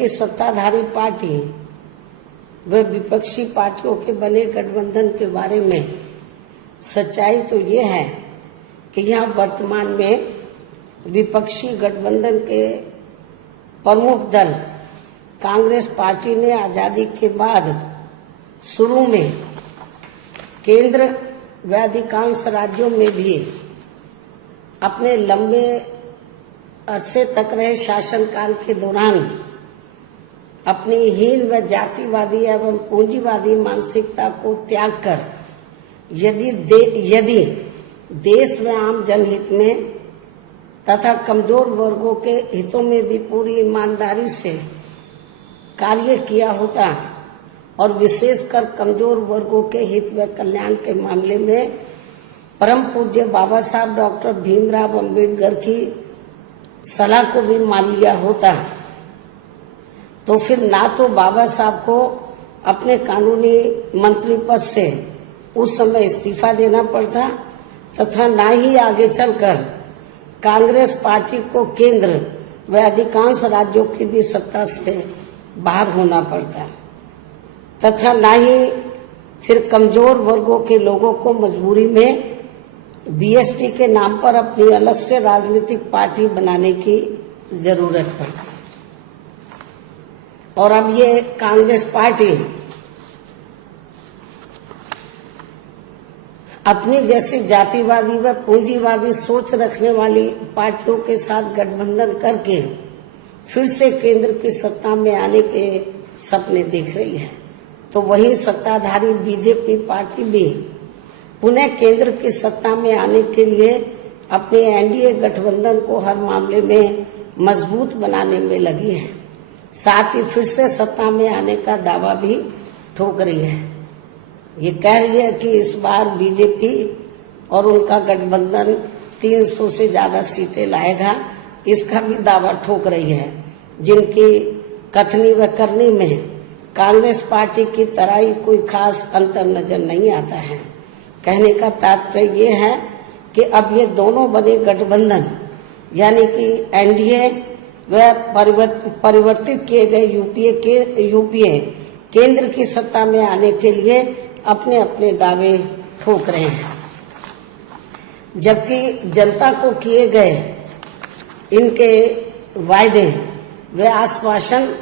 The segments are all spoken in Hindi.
जबकि सत्ताधारी पार्टी व विपक्षी पार्टियों के बने गठबंधन के बारे में सच्चाई तो ये है कि यहाँ वर्तमान में विपक्षी गठबंधन के प्रमुख दल कांग्रेस पार्टी ने आजादी के बाद शुरू में केंद्र व अधिकांश राज्यों में भी अपने लंबे अरसे तक रहे शासनकाल के दौरान अपनी हीन व जातिवादी एवं पूंजीवादी मानसिकता को त्याग कर यदि देश व आम जनहित में तथा कमजोर वर्गों के हितों में भी पूरी ईमानदारी से कार्य किया होता और विशेषकर कमजोर वर्गों के हित व कल्याण के मामले में परम पूज्य बाबा साहब डॉक्टर भीमराव अंबेडकर की सलाह को भी मान लिया होता, तो फिर ना तो बाबा साहब को अपने कानूनी मंत्री पद से उस समय इस्तीफा देना पड़ता तथा ना ही आगे चलकर कांग्रेस पार्टी को केंद्र व अधिकांश राज्यों की भी सत्ता से बाहर होना पड़ता तथा ना ही फिर कमजोर वर्गों के लोगों को मजबूरी में बीएसपी के नाम पर अपनी अलग से राजनीतिक पार्टी बनाने की जरूरत पड़ती। और अब ये कांग्रेस पार्टी अपनी जैसी जातिवादी व पूंजीवादी सोच रखने वाली पार्टियों के साथ गठबंधन करके फिर से केंद्र की सत्ता में आने के सपने देख रही है, तो वही सत्ताधारी बीजेपी पार्टी भी पुनः केंद्र की सत्ता में आने के लिए अपने एनडीए गठबंधन को हर मामले में मजबूत बनाने में लगी है। साथ ही फिर से सत्ता में आने का दावा भी ठोक रही है। ये कह रही है कि इस बार बीजेपी और उनका गठबंधन 300 से ज्यादा सीटें लाएगा, इसका भी दावा ठोक रही है। जिनकी कथनी व करनी में कांग्रेस पार्टी की तरह ही कोई खास अंतर नजर नहीं आता है। कहने का तात्पर्य ये है कि अब ये दोनों बने गठबंधन यानी कि एनडीए व परिवर्तित किए गए यूपीए केंद्र की सत्ता में आने के लिए अपने अपने दावे ठोक रहे हैं, जबकि जनता को किए गए इनके वायदे व आश्वासन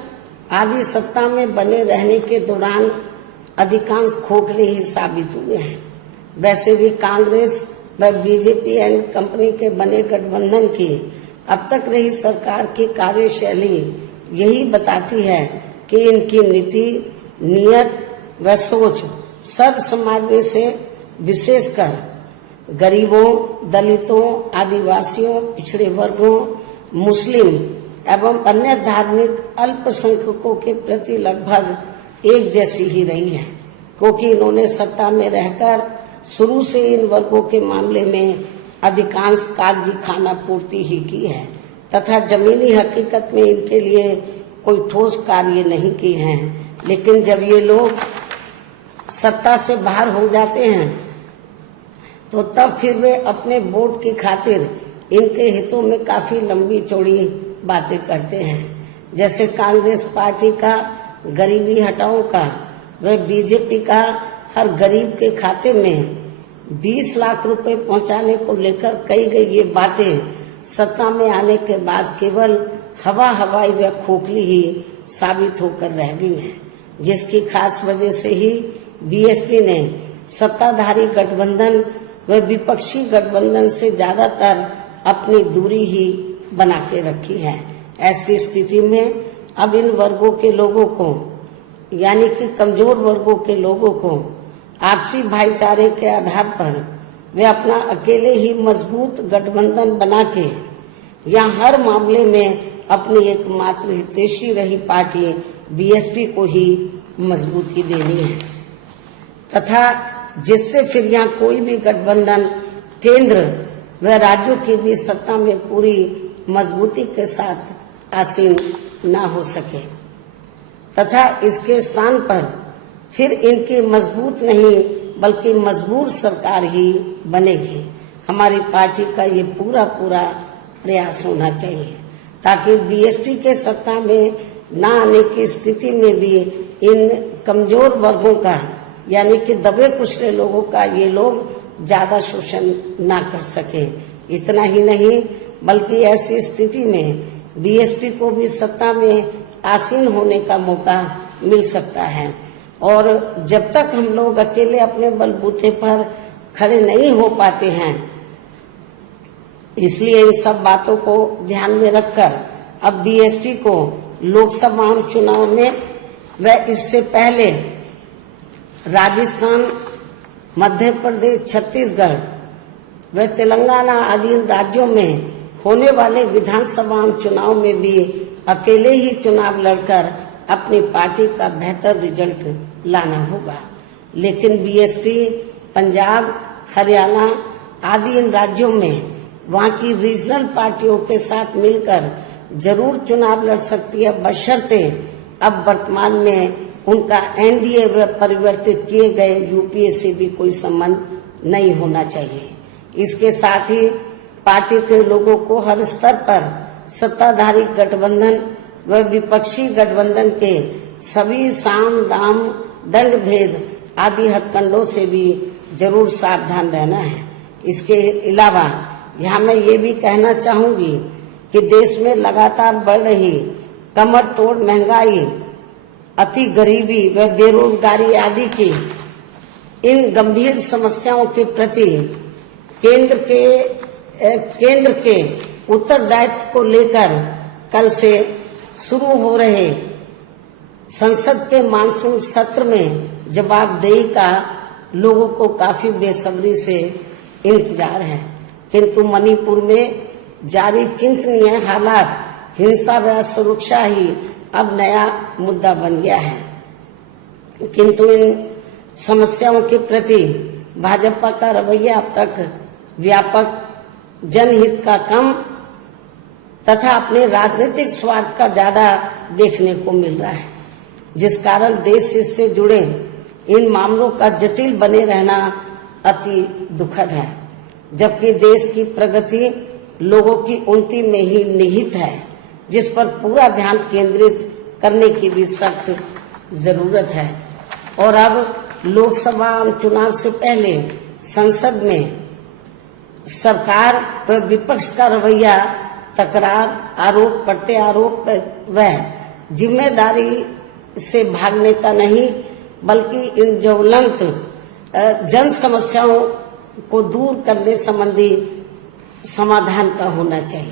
आदि सत्ता में बने रहने के दौरान अधिकांश खोखले ही साबित हुए हैं। वैसे भी कांग्रेस व बीजेपी एंड कंपनी के बने गठबंधन की अब तक रही सरकार की कार्यशैली यही बताती है कि इनकी नीति, नियत व सोच सब समाज में से विशेषकर गरीबों, दलितों, आदिवासियों, पिछड़े वर्गों, मुस्लिम एवं अन्य धार्मिक अल्पसंख्यकों के प्रति लगभग एक जैसी ही रही है, क्योंकि इन्होंने सत्ता में रहकर शुरू से इन वर्गों के मामले में अधिकांश कागजी खाना पूर्ति ही की है तथा जमीनी हकीकत में इनके लिए कोई ठोस कार्य नहीं किए हैं। लेकिन जब ये लोग सत्ता से बाहर हो जाते हैं तो तब फिर वे अपने वोट की खातिर इनके हितों में काफी लंबी चौड़ी बातें करते हैं। जैसे कांग्रेस पार्टी का गरीबी हटाओ का व बीजेपी का हर गरीब के खाते में 20 लाख रुपए पहुंचाने को लेकर कही गई ये बातें सत्ता में आने के बाद केवल हवाई व खोखली ही साबित होकर रह गई हैं, जिसकी खास वजह से ही बीएसपी ने सत्ताधारी गठबंधन व विपक्षी गठबंधन से ज्यादातर अपनी दूरी ही बना के रखी है। ऐसी स्थिति में अब इन वर्गों के लोगों को यानी कि कमजोर वर्गों के लोगों को आपसी भाईचारे के आधार पर वे अपना अकेले ही मजबूत गठबंधन बना के या हर मामले में अपनी एकमात्र हितैषी रही पार्टी बीएसपी को ही मजबूती देनी है तथा जिससे फिर यहाँ कोई भी गठबंधन केंद्र व राज्यों की भी सत्ता में पूरी मजबूती के साथ आसीन न हो सके तथा इसके स्थान पर फिर इनकी मजबूत नहीं बल्कि मजबूर सरकार ही बनेगी। हमारी पार्टी का ये पूरा प्रयास होना चाहिए ताकि बीएसपी के सत्ता में न आने की स्थिति में भी इन कमजोर वर्गों का यानी कि दबे कुचले लोगों का ये लोग ज्यादा शोषण ना कर सके। इतना ही नहीं बल्कि ऐसी स्थिति में बीएसपी को भी सत्ता में आसीन होने का मौका मिल सकता है। और जब तक हम लोग अकेले अपने बलबूते पर खड़े नहीं हो पाते हैं, इसलिए इन सब बातों को ध्यान में रखकर अब बीएसपी को लोकसभा चुनाव में व इससे पहले राजस्थान, मध्य प्रदेश, छत्तीसगढ़ व तेलंगाना आदि राज्यों में होने वाले विधानसभा चुनाव में भी अकेले ही चुनाव लड़कर अपनी पार्टी का बेहतर रिजल्ट लाना होगा। लेकिन बीएसपी पंजाब, हरियाणा आदि इन राज्यों में वहां की रीजनल पार्टियों के साथ मिलकर जरूर चुनाव लड़ सकती है, बशर्ते अब वर्तमान में उनका एनडीए व परिवर्तित किए गए यूपीए से भी कोई संबंध नहीं होना चाहिए। इसके साथ ही पार्टी के लोगों को हर स्तर पर सत्ताधारी गठबंधन व विपक्षी गठबंधन के सभी साम दाम दंड भेद आदि हथकंडों से भी जरूर सावधान रहना है। इसके अलावा यहाँ मैं ये भी कहना चाहूंगी कि देश में लगातार बढ़ रही कमर तोड़ महंगाई, अति गरीबी व बेरोजगारी आदि की इन गंभीर समस्याओं के प्रति केंद्र के उत्तरदायित्व को लेकर कल से शुरू हो रहे संसद के मानसून सत्र में जवाबदेही का लोगों को काफी बेसब्री से इंतजार है। किंतु मणिपुर में जारी चिंतनीय हालात, हिंसा व सुरक्षा ही अब नया मुद्दा बन गया है। किंतु इन समस्याओं के प्रति भाजपा का रवैया अब तक व्यापक जनहित का कम तथा अपने राजनीतिक स्वार्थ का ज्यादा देखने को मिल रहा है, जिस कारण देश से जुड़े इन मामलों का जटिल बने रहना अति दुखद है। जबकि देश की प्रगति लोगों की उन्नति में ही निहित है, जिस पर पूरा ध्यान केंद्रित करने की भी सख्त जरूरत है। और अब लोकसभा चुनाव से पहले संसद में सरकार व विपक्ष का रवैया तकरार, आरोप प्रत्यारोप व जिम्मेदारी से भागने का नहीं, बल्कि इन ज्वलंत जन समस्याओं को दूर करने संबंधी समाधान का होना चाहिए।